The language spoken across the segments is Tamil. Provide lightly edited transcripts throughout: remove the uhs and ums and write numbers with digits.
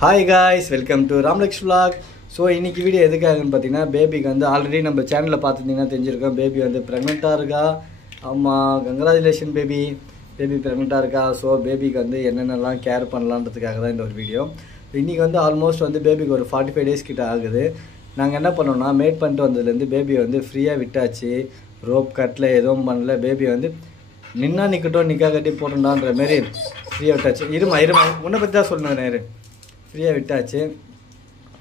Hi guys, welcome to Ramlex vlog. So இன்னைக்கு வீடியோ எதுக்காகன்னு பார்த்தீங்கன்னா பேபிக்கு வந்து ஆல்ரெடி நம்ம சேனலில் பார்த்துருந்தீங்கன்னா தெரிஞ்சிருக்கோம். பேபி வந்து ப்ரெக்னெண்ட்டாக இருக்கா. ஆமாம், கங்க்ராச்சுலேஷன் பேபி ப்ரெக்னெண்ட்டாக இருக்கா. ஸோ பேபிக்கு வந்து என்னென்னலாம் கேர் பண்ணலான்றதுக்காக தான் இந்த ஒரு வீடியோ. இன்றைக்கி வந்து ஆல்மோஸ்ட் வந்து பேபிக்கு ஒரு 45 days கிட்ட ஆகுது. நாங்கள் என்ன பண்ணோம்னா மேட் பண்ணிட்டு வந்ததுலேருந்து பேபியை வந்து ஃப்ரீயாக விட்டாச்சு. ரோப் கட்டில் எதுவும் பண்ணல. பேபி வந்து நின்னா நிற்கட்டும், நிற்கா கட்டி போட்டோம்டான்ற மாரி ஃப்ரீயாக விட்டாச்சு. இருமா உன்னை பற்றி தான் சொல்லணும். நேரு ஃப்ரீயாக விட்டாச்சு.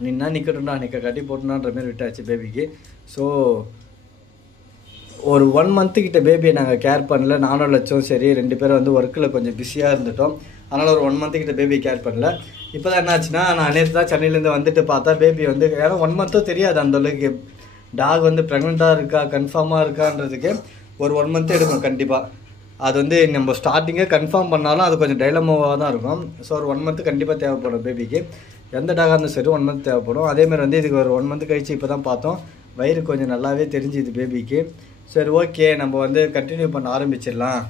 நின்னா நிற்கட்டும்டா, நிற்க கட்டி போட்டோம்ன்ற மாரி விட்டாச்சு பேபிக்கு. ஸோ ஒரு 1 month கிட்ட பேபியை நாங்கள் கேர் பண்ணல. நானும் லட்சம் சரி 2 பேரும் வந்து ஒர்க்கில் கொஞ்சம் பிஸியாக இருந்துட்டோம். அதனால் ஒரு 1 month கிட்ட பேபியை கேர் பண்ணல. இப்போ தான் என்னாச்சுன்னா, நான் நேற்று தான் சென்னையிலேருந்து வந்துட்டு பார்த்தா பேபி வந்து ஏன்னா 1 month தெரியாது அந்தளவுக்கு. டாக் வந்து ப்ரெக்னெண்ட்டாக இருக்கா கன்ஃபார்மாக இருக்கான்றதுக்கு ஒரு 1 month எடுக்கும் கண்டிப்பாக. அது வந்து நம்ம ஸ்டார்டிங்கே கன்ஃபார்ம் பண்ணாலும் அது கொஞ்சம் டைலமாவாக தான் இருக்கும். ஸோ ஒரு 1 month கண்டிப்பாக தேவைப்படும் பேபிக்கு. எந்த டாகாக இருந்தாலும் சரி 1 month தேவைப்படும். அதேமாதிரி வந்து இதுக்கு ஒரு 1 month கழிச்சு இப்போ தான் பார்த்தோம். வயிறு கொஞ்சம் நல்லாவே தெரிஞ்சுது பேபிக்கு. சரி ஓகே, நம்ம வந்து கண்டினியூ பண்ண ஆரம்பிச்சிடலாம்,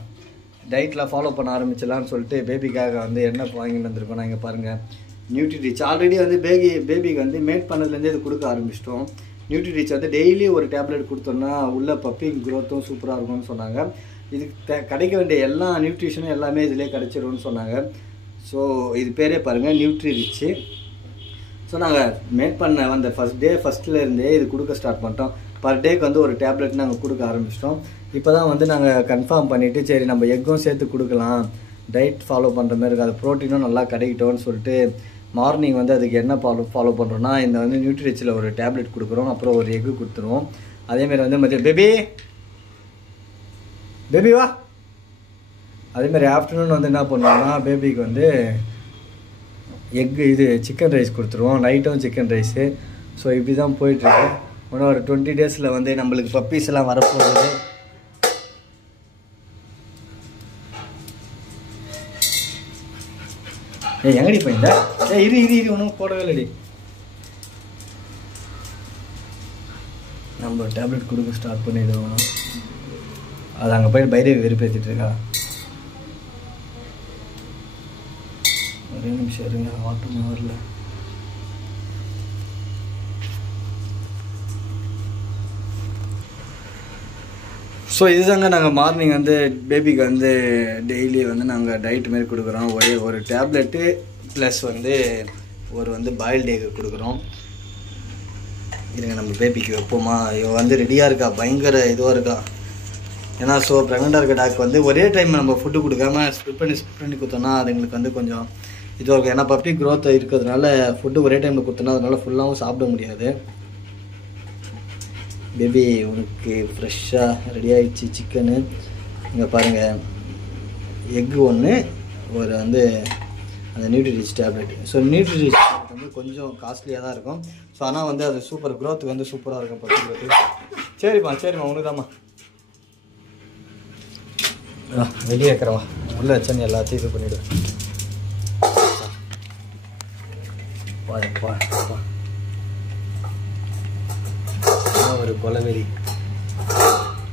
டயட்டில் ஃபாலோ பண்ண ஆரம்பிச்சிடலான்னு சொல்லிட்டு பேபிக்காக வந்து என்ன வாங்கிட்டு வந்திருக்கோம். நான் இங்கே பாருங்கள், நியூட்ரி ரிச். ஆல்ரெடி வந்து பேபிக்கு வந்து மேட் பண்ணதுலேருந்தே இது கொடுக்க ஆரம்பிச்சிட்டோம். நியூட்ரி ரிச் வந்து டெய்லி ஒரு டேப்லெட் கொடுத்தோன்னா உள்ள பப்பிங் க்ரோத்தும் சூப்பராக இருக்கும்னு சொன்னாங்க. இதுக்கு கிடைக்க வேண்டிய எல்லா நியூட்ரிஷனும் எல்லாமே இதிலே கிடச்சிரும்னு சொன்னாங்க. ஸோ இது பேரே பாருங்கள், நியூட்ரி ரிச்சு. ஸோ நாங்கள் மேட் பண்ண வந்த ஃபஸ்ட்லேருந்தே இது கொடுக்க ஸ்டார்ட் பண்ணிட்டோம். பர் டேக்கு வந்து ஒரு டேப்லெட் நாங்கள் கொடுக்க ஆரம்பிச்சிட்டோம். இப்போ தான் வந்து நாங்கள் கன்ஃபார்ம் பண்ணிவிட்டு சரி நம்ம எக்கும் சேர்த்து கொடுக்கலாம், டயட் ஃபாலோ பண்ணுற மாதிரி இருக்குது, அது ப்ரோட்டீனும் நல்லா கிடைக்கட்டும்னு சொல்லிட்டு மார்னிங் வந்து அதுக்கு என்ன ஃபாலோ பண்ணுறோன்னா இந்த வந்து நியூட்ரி ரிச்சில் ஒரு டேப்லெட் கொடுக்குறோம், அப்புறம் ஒரு எக்கு கொடுத்துருவோம். அதேமாரி வந்து மதியம் பேபி வா. அதேமாதிரி ஆஃப்டர்நூன் வந்து என்ன பண்ணுவோம்னா பேபிக்கு வந்து சிக்கன் ரைஸ் கொடுத்துருவோம், நைட்டும் சிக்கன் ரைஸு. ஸோ இப்படி தான் போயிட்டுருக்கு. இன்னும் ஒரு 20 daysல வந்து நம்மளுக்கு பப்பீஸ் எல்லாம் வரப்போகுது. எங்கடி போயிருந்தா? இரு ஒன்றும் போடவே இல்லடி. நம்ம டேப்லெட் கொடுக்க ஸ்டார்ட் பண்ணிடுவோம். அது அங்கே போய் பைரவி வெறுப்பேற்றிட்டு இருக்கா. ஒரே நிமிஷம் இருங்க, வாட்டமா வரல. ஸோ இதுதாங்க நாங்கள் மார்னிங் வந்து பேபிக்கு வந்து டெய்லி வந்து நாங்கள் டயட் மாரி கொடுக்குறோம். ஒரே ஒரு டேப்லெட்டு ப்ளஸ் வந்து ஒரு வந்து பாயில்டு எக்கு கொடுக்குறோம். இருங்க நம்ம பேபிக்கு வைப்போமா. இவன் வந்து ரெடியாக இருக்கா, பயங்கர இதுவாக இருக்கா. ஏன்னா ஸோ ப்ரெக்னெண்ட்டாக இருக்க டாக் வந்து ஒரே டைம் நம்ம ஃபுட்டு கொடுக்காம ஸ்ப்ளிட் பண்ணி கொடுத்தோன்னா அது எங்களுக்கு வந்து கொஞ்சம் இதுவாக இருக்கும். ஏன்னா பப்பி க்ரோத் இருக்கிறதுனால ஃபுட்டு ஒரே டைமில் கொடுத்தோன்னா அதனால ஃபுல்லாகவும் சாப்பிட முடியாது. பேபி உனக்கு ஃப்ரெஷ்ஷாக ரெடி ஆகிடுச்சு சிக்கனு. இங்கே பாருங்கள், எக்கு ஒன்று, ஒரு வந்து அந்த nutri rich tablet. So nutri rich tablet வந்து கொஞ்சம் காஸ்ட்லியாக தான் இருக்கும். ஸோ ஆனால் வந்து அது சூப்பர் க்ரோத்துக்கு வந்து சூப்பராக இருக்கும் பப்பி க்ரோத்து. சரிம்மா உனக்கு தாம்மா. வெளியே வைக்கிறவா உள்ள வச்சேன்னு எல்லாத்தையும் இது பண்ணிவிடுவேன். ஒரு கொலவெறி.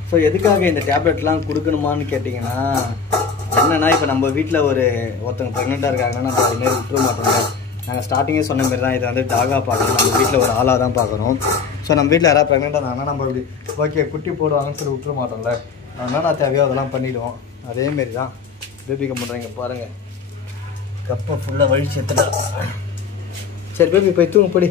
ஸோ எதுக்காக இந்த டேப்லெட்லாம் கொடுக்கணுமான்னு கேட்டிங்கன்னா, என்னென்னா இப்போ நம்ம வீட்டில் ஒருத்தவங்க ப்ரெக்னெண்ட்டாக இருக்காங்கன்னா நம்ம அதுமாரி விட்டுற மாட்டோங்க. நாங்கள் ஸ்டார்டிங்கே சொன்ன மாரி தான், இதை வந்து டாகாக பார்க்கணும், நம்ம வீட்டில் ஒரு ஆளாக தான் பார்க்கணும். ஸோ நம்ம வீட்டில் யாராவது ப்ரெக்னெண்ட்டாக இருந்தாங்கன்னா நம்ம இப்படி ஓகே குட்டி போடுவாங்கன்னு சொல்லி விட்டுற மாட்டோம்ல. அதனால் நான் தேவையோ அதெல்லாம் பண்ணிவிடுவோம். அதேமாரி தான் பேபிக்கு பண்ணுறீங்க பாருங்கள், கப்பை ஃபுல்லாக வழிச்சு எடுத்துட்டா. சரி பேபி போய் தூங்க படி.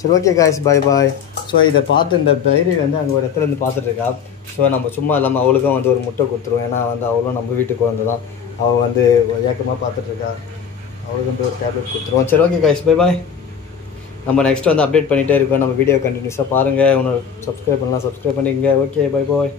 சரி ஓகே காய்ஸ், பாய். ஸோ இதை பார்த்து இந்த பைரவி வந்து அங்கே ஒரு இடத்துல இருந்து பார்த்துட்ருக்கா. ஸோ நம்ம சும்மா இல்லாமல் அவளுக்கும் வந்து ஒரு முட்டை கொடுத்துருவோம். ஏன்னா வந்து அவளும் நம்ம வீட்டுக்கு வந்து தான் அவள் வந்து ஏக்கமாக பார்த்துட்ருக்கா. அவளுக்கு வந்து ஒரு டேப்லெட் கொடுத்துருவோம். சரி ஓகே காய்ஸ், பாய். நம்ம நெக்ஸ்ட் வந்து அப்டேட் பண்ணிகிட்டே இருக்கோம். நம்ம வீடியோ கண்டினியூஸாக பாருங்கள். இன்னொரு சப்ஸ்கிரைப் பண்ணலாம், சப்ஸ்கிரைப் பண்ணிக்கங்க. ஓகே, பாய்.